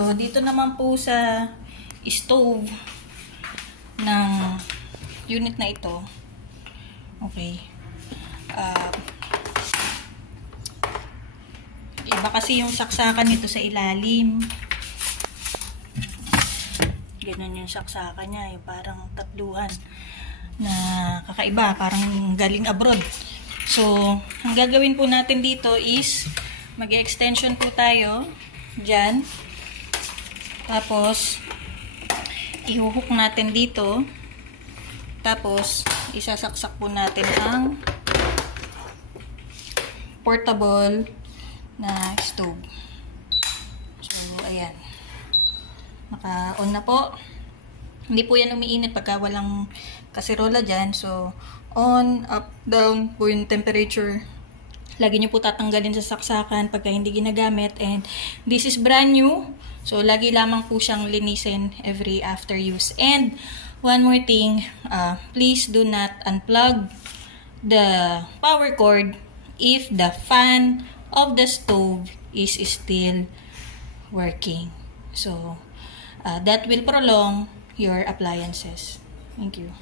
So, dito naman po sa stove ng unit na ito. Okay. Iba kasi yung saksakan nito sa ilalim. Ganun yung saksakan niya. Yung parang tatluhan na kakaiba. Parang galing abroad. So, ang gagawin po natin dito is mag-extension po tayo dyan. Tapos, ihuhook natin dito. Tapos, isasaksak po natin ang portable na stove. So, ayan. Naka-on na po. Hindi po yan umiinit pagka walang kasirola dyan. So, on, up, down po yung temperature. Lagi nyo po tatanggalin sa saksakan pagka hindi ginagamit. And this is brand new. So, lagi lamang po siyang linisin every after use. And, one more thing, please do not unplug the power cord if the fan of the stove is still working. So, that will prolong your appliances. Thank you.